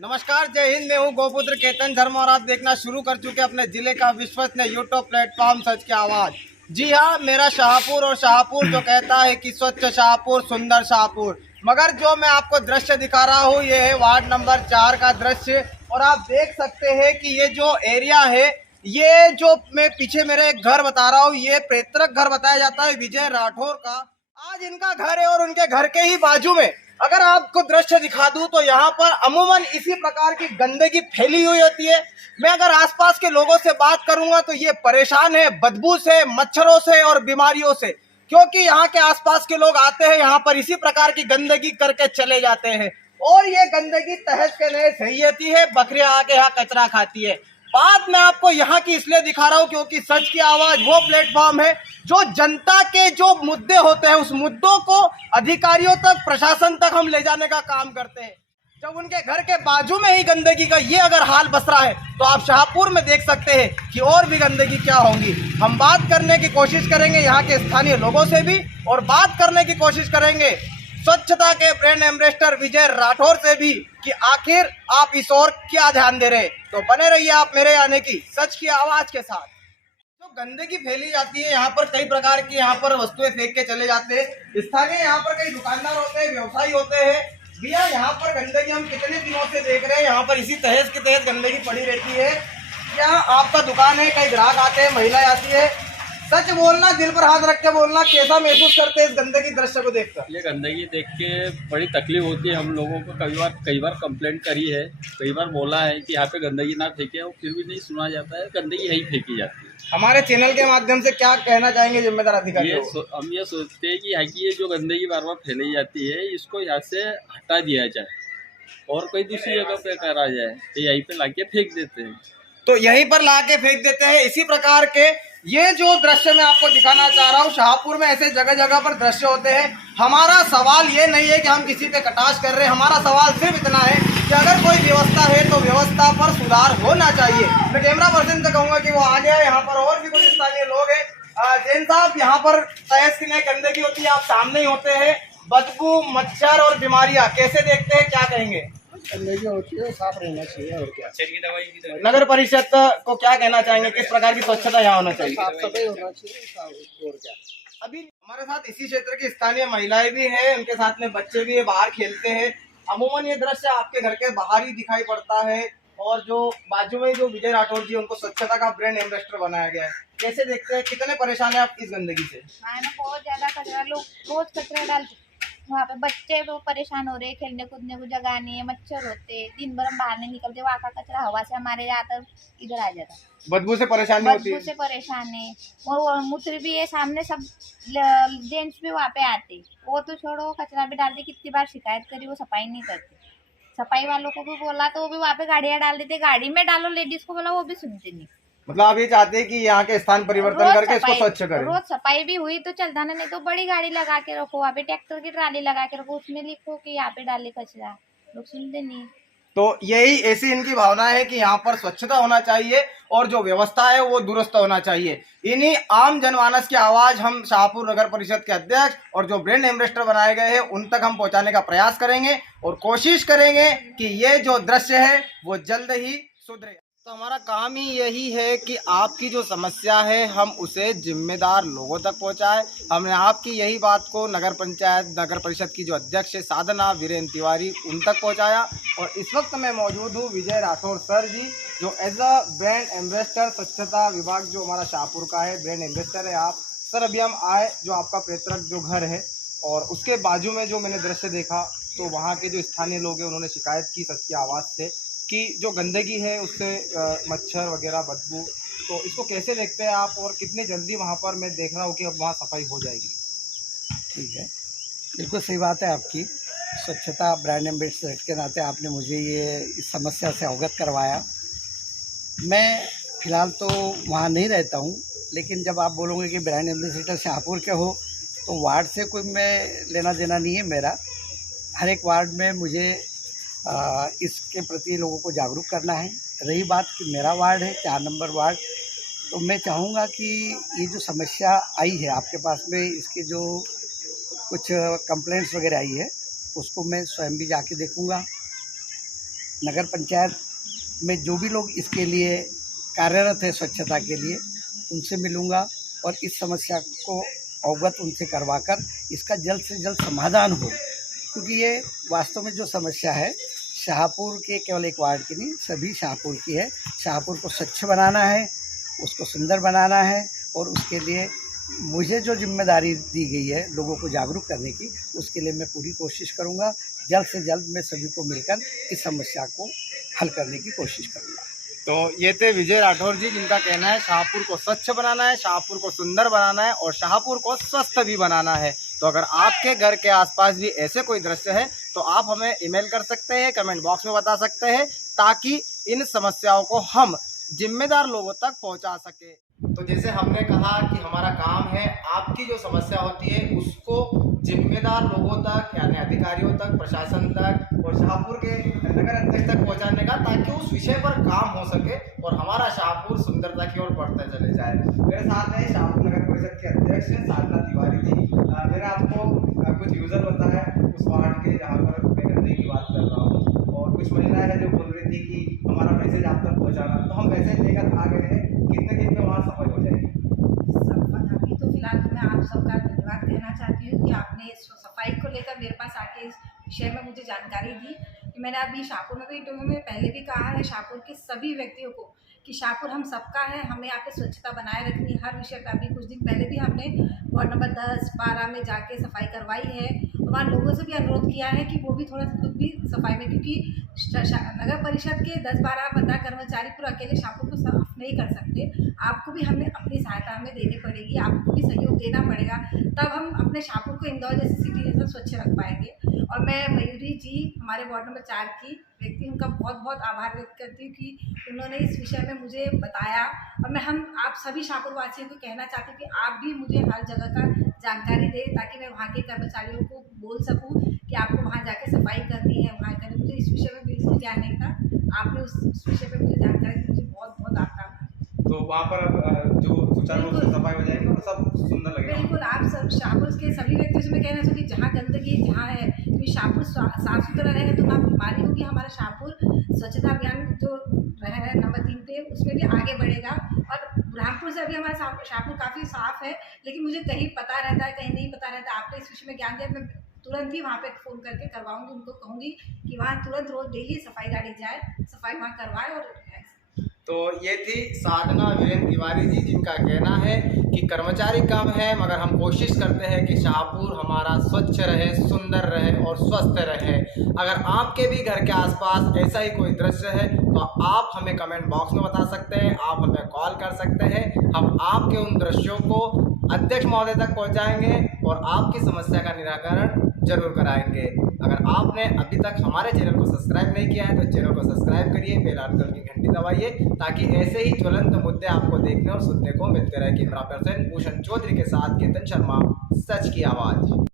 नमस्कार, जय हिंद। मैं हूँ गोपुत्र केतन शर्मा और आप देखना शुरू कर चुके अपने जिले का विश्वसनीय यूट्यूब प्लेटफॉर्म सच की आवाज़। जी हाँ, मेरा शाहपुर और शाहपुर जो कहता है कि स्वच्छ शाहपुर सुंदर शाहपुर, मगर जो मैं आपको दृश्य दिखा रहा हूँ ये है वार्ड नंबर 4 का दृश्य। और आप देख सकते हैं कि ये जो एरिया है, ये जो मैं पीछे मेरे एक घर बता रहा हूँ, ये पैतृक घर बताया जाता है विजय राठौर का। आज इनका घर है और उनके घर के ही बाजू में अगर आपको दृश्य दिखा दूं तो यहाँ पर अमूमन इसी प्रकार की गंदगी फैली हुई होती है। मैं अगर आसपास के लोगों से बात करूंगा तो ये परेशान है बदबू से, मच्छरों से और बीमारियों से, क्योंकि यहाँ के आसपास के लोग आते हैं यहाँ पर इसी प्रकार की गंदगी करके चले जाते हैं और ये गंदगी तहस के नहस सही होती है। बकरियां आके यहाँ कचरा खाती है। बात मैं आपको यहाँ की इसलिए दिखा रहा हूँ क्योंकि सच की आवाज वो प्लेटफॉर्म है जो जनता के जो मुद्दे होते हैं उस मुद्दों को अधिकारियों तक, प्रशासन तक हम ले जाने का काम करते हैं। जब उनके घर के बाजू में ही गंदगी का ये अगर हाल बस रहा है तो आप शाहपुर में देख सकते हैं कि और भी गंदगी क्या होंगी। हम बात करने की कोशिश करेंगे यहाँ के स्थानीय लोगों से भी और बात करने की कोशिश करेंगे स्वच्छता के ब्रांड एम्बेसडर विजय राठौर से भी कि आखिर आप इस ओर क्या ध्यान दे रहे हैं। तो बने रहिए आप मेरे आने की सच की आवाज के साथ। जो गंदगी फैली जाती है यहाँ पर कई प्रकार की यहाँ पर वस्तुएं फेंक के चले जाते हैं। स्थानीय यहाँ पर कई दुकानदार होते हैं, व्यवसायी होते हैं। भैया यहाँ पर गंदगी हम कितने दिनों से देख रहे हैं, यहाँ पर इसी तहस की तहस गंदगी पड़ी रहती है। क्या आपका दुकान है, कई ग्राहक आते हैं, महिलाएं आती है? सच बोलना, दिल पर हाथ रख के बोलना, कैसा महसूस करते हैं इस गंदगी दृश्य को देखकर? ये गंदगी देख के बड़ी तकलीफ होती है हम लोगों को। कई बार कंप्लेंट करी है, कई बार बोला है कि यहाँ पे गंदगी ना फेंके, और फिर भी नहीं सुना जाता है। गंदगी यही फेंकी जाती है। हमारे चैनल के माध्यम से क्या कहना चाहेंगे जिम्मेदार अधिकारी? हम ये सोचते हैं कि यहाँ की ये जो गंदगी बार बार फैलाई जाती है इसको यहाँ से हटा दिया जाए और कोई दूसरी जगह पे करा जाए। तो यहीं पे लाके फेंक देते हैं, तो यहीं पर लाके फेंक देते हैं। इसी प्रकार के ये जो दृश्य मैं आपको दिखाना चाह रहा हूँ, शाहपुर में ऐसे जगह जगह पर दृश्य होते हैं। हमारा सवाल ये नहीं है कि हम किसी पे कटाक्ष कर रहे हैं, हमारा सवाल सिर्फ इतना है कि अगर कोई व्यवस्था है तो व्यवस्था पर सुधार होना चाहिए। मैं कैमरा पर्सन से कहूंगा कि वो आ गया। यहाँ पर और भी कुछ स्थानीय लोग हैं। जैन साहब, यहाँ पर तहस की नहीं गंदगी होती है, आप सामने ही होते हैं। बदबू, मच्छर और बीमारियां कैसे देखते हैं, क्या कहेंगे? गंदगी होती है, साफ रहना चाहिए और क्या। नगर परिषद को क्या कहना चाहेंगे, किस प्रकार की स्वच्छता यहाँ होना चाहिए? साफ सफाई होना चाहिए और क्या। अभी हमारे साथ इसी क्षेत्र की स्थानीय महिलाएं भी हैं, उनके साथ में बच्चे भी है, बाहर खेलते हैं। अमूमन ये दृश्य आपके घर के बाहर ही दिखाई पड़ता है और जो बाजू में जो विजय राठौर जी, उनको स्वच्छता का ब्रांड एम्बेसडर बनाया गया है। कैसे देखते हैं, कितने परेशान है आप इस गंदगी से? बहुत ज्यादा कचरा, लोग रोज कचरा डालते। वहाँ पे बच्चे वो परेशान हो रहे हैं, खेलने कूदने को जगह नहीं है, मच्छर होते, दिन भर हम बाहर नहीं निकलते, वहाँ का कचरा हवा से हमारे यहाँ तक इधर आ जाता। बदबू से परेशानी होती है? बदबू से परेशान है और मूत्र भी है। सामने सब जेंट्स भी वहाँ पे आते, वो तो छोड़ो, कचरा भी डालते। कितनी बार शिकायत करी, वो सफाई नहीं करते। सफाई वालों को भी बोला तो वो भी वहाँ पे गाड़ियाँ डाल देते, गाड़ी में डालो, लेडीज को बोला वो भी सुनते नहीं। मतलब आप ये चाहते हैं कि यहाँ के स्थान परिवर्तन करके इसको स्वच्छ करें? रोज सफाई भी हुई तो चलता नहीं तो बड़ी गाड़ी लगा के रखो, वहाँ पे ट्रैक्टर की ट्राली लगा के रखो, उसमें लिखो कि यहाँ पे डाले कचरा। लोग सुनते नहीं। तो यही ऐसी इनकी भावना है कि यहाँ पर स्वच्छता होना चाहिए और जो व्यवस्था है वो दुरुस्त होना चाहिए। इन्हीं आम जनमानस की आवाज हम शाहपुर नगर परिषद के अध्यक्ष और जो ब्रांड एम्बेसडर बनाए गए हैं उन तक हम पहुंचाने का प्रयास करेंगे और कोशिश करेंगे कि ये जो दृश्य है वो जल्द ही सुधरे। तो हमारा काम ही यही है कि आपकी जो समस्या है हम उसे जिम्मेदार लोगों तक पहुंचाएं। हमने आपकी यही बात को नगर पंचायत, नगर परिषद की जो अध्यक्ष है साधना वीरेंद्र तिवारी, उन तक पहुंचाया। और इस वक्त मैं मौजूद हूं विजय राठौर सर जी, जो एज अ ब्रांड एम्बेसडर स्वच्छता विभाग जो हमारा शाहपुर का है, ब्रांड एम्बेसडर है आप। सर, अभी हम आए जो आपका पैतृक जो घर है और उसके बाजू में जो मैंने दृश्य देखा तो वहाँ के जो स्थानीय लोग हैं उन्होंने शिकायत की सच की आवाज़ से कि जो गंदगी है उससे मच्छर वगैरह, बदबू, तो इसको कैसे देखते हैं आप और कितनी जल्दी वहाँ पर मैं देख रहा हूँ कि अब वहाँ सफाई हो जाएगी? ठीक है, बिल्कुल सही बात है आपकी। स्वच्छता ब्रांड एम्बेसडर के नाते आपने मुझे ये इस समस्या से अवगत करवाया। मैं फ़िलहाल तो वहाँ नहीं रहता हूँ, लेकिन जब आप बोलोगे कि ब्रांड एम्बेसडर शाहपुर के हो तो वार्ड से कोई मैं लेना देना नहीं है मेरा। हर एक वार्ड में मुझे इसके प्रति लोगों को जागरूक करना है। रही बात कि मेरा वार्ड है 4 नंबर वार्ड, तो मैं चाहूँगा कि ये जो समस्या आई है आपके पास में, इसके जो कुछ कंप्लेंट्स वगैरह आई है उसको मैं स्वयं भी जाके देखूँगा नगर पंचायत में जो भी लोग इसके लिए कार्यरत है स्वच्छता के लिए, उनसे मिलूँगा और इस समस्या को अवगत उनसे करवाकर इसका जल्द से जल्द समाधान हो, क्योंकि ये वास्तव में जो समस्या है शाहपुर के केवल एक वार्ड की नहीं, सभी शाहपुर की है। शाहपुर को स्वच्छ बनाना है, उसको सुंदर बनाना है और उसके लिए मुझे जो जिम्मेदारी दी गई है लोगों को जागरूक करने की, उसके लिए मैं पूरी कोशिश करूँगा। जल्द से जल्द मैं सभी को मिलकर इस समस्या को हल करने की कोशिश करूँगा। तो ये थे विजय राठौर जी, जिनका कहना है शाहपुर को स्वच्छ बनाना है, शाहपुर को सुंदर बनाना है और शाहपुर को स्वस्थ भी बनाना है। तो अगर आपके घर के आसपास भी ऐसे कोई दृश्य है तो आप हमें ईमेल कर सकते हैं, कमेंट बॉक्स में बता सकते हैं, ताकि इन समस्याओं को हम जिम्मेदार लोगों तक पहुंचा सके। तो जैसे हमने कहा कि हमारा काम है आपकी जो समस्या होती है उसको जिम्मेदार लोगों तक, यानी अधिकारियों तक, प्रशासन तक और शाहपुर के नगर अध्यक्ष तक पहुंचाने का, ताकि उस विषय पर काम हो सके और हमारा शाहपुर सुंदरता की ओर बढ़ते चले जाए। मेरे साथ है शाहपुर नगर परिषद के अध्यक्ष साधना तिवारी जी। मैंने आपको कुछ यूजर बताया उस वार्ड के जहाँ पर मैं गंदगी की बात कर रहा हूँ, और कुछ महिलाएं हैं जो बोल रही थी कि हमारा मैसेज आप तक पहुँचाना, तो हम मैसेज लेकर आ गए हैं। कितने दिन में वहाँ सफाई हो जाएगी? अभी तो फिलहाल मैं आप सबका धन्यवाद देना चाहती हूँ कि आपने इस सफाई को लेकर मेरे पास आके इस विषय में मुझे जानकारी दी। कि मैंने अभी शाहपुर में भी इंटरव्यू में पहले भी कहा है शाहपुर के सभी व्यक्तियों को कि शाहपुर हम सबका है, हमें यहाँ पे स्वच्छता बनाए रखनी हर विषय पर। अभी कुछ दिन पहले भी हमने वार्ड नंबर 10-12 में जाके सफाई करवाई है और वहाँ लोगों से भी अनुरोध किया है कि वो भी थोड़ा खुद भी सफाई में, क्योंकि नगर परिषद के 10-12-15 कर्मचारी पूरा अकेले शाहपुर को साफ नहीं कर सकते। आपको भी हमें अपनी सहायता हमें देनी पड़ेगी, आपको भी सहयोग देना पड़ेगा, तब हम अपने शाहपुर को इंदौर जैसी सिटी जैसा स्वच्छ रख पाएंगे। और मैं मयूरी जी, हमारे वार्ड नंबर 4 की व्यक्ति, उनका बहुत बहुत आभार व्यक्त करती हूँ कि उन्होंने इस विषय में मुझे बताया। और मैं आप सभी शाहपुर वासियों को कहना चाहती हूँ कि आप भी मुझे हर जगह का जानकारी दें, ताकि मैं वहाँ के कर्मचारियों को बोल सकूँ कि आपको वहाँ जाके सफाई करनी है, वहाँ करनी। मुझे इस विषय में बिल्कुल ज्ञान नहीं था, आपने उस विषय पर मुझे जानकारी दी, मुझे बहुत बहुत आपका। तो वहाँ पर अब जो सुचारू रूप से सफाई हो जाएगी और सब सुंदर लगेगा। बिल्कुल, आप सब शाहपुर के सभी व्यक्तियों से मैं कहना चाहूँगी कि जहाँ गंदगी जहाँ है, क्योंकि शाहपुर साफ सुथरा रहेगा तो ना बीमारी होगी। हमारा शाहपुर स्वच्छता अभियान जो है नंबर 3 पे, उसमें भी आगे बढ़ेगा। और बुरहानपुर से अभी हमारा शाहपुर काफ़ी साफ है, लेकिन मुझे कहीं पता रहता है कहीं नहीं पता रहता। आपने इस विषय में ज्ञान दिया, मैं तुरंत ही वहाँ पे फ़ोन करके करवाऊँगी। उनको कहूँगी कि वहाँ तुरंत रोज़ डेली सफाई गाड़ी जाए, सफाई वहाँ करवाए। और तो ये थी साधना वीरेंद्र तिवारी जी, जिनका कहना है कि कर्मचारी कम है मगर हम कोशिश करते हैं कि शाहपुर हमारा स्वच्छ रहे, सुंदर रहे और स्वस्थ रहे। अगर आपके भी घर के आसपास ऐसा ही कोई दृश्य है तो आप हमें कमेंट बॉक्स में बता सकते हैं, आप हमें कॉल कर सकते हैं। हम आपके उन दृश्यों को अध्यक्ष महोदय तक पहुंचाएंगे और आपकी समस्या का निराकरण जरूर कराएंगे। अगर आपने अभी तक हमारे चैनल को सब्सक्राइब नहीं किया है तो चैनल को सब्सक्राइब करिए, बेल आइकन की घंटी दबाइए, ताकि ऐसे ही ज्वलंत मुद्दे आपको देखने और सुनने को मिलते रहे। कैमरा पर्सन भूषण चौधरी के साथ केतन शर्मा, सच की आवाज़।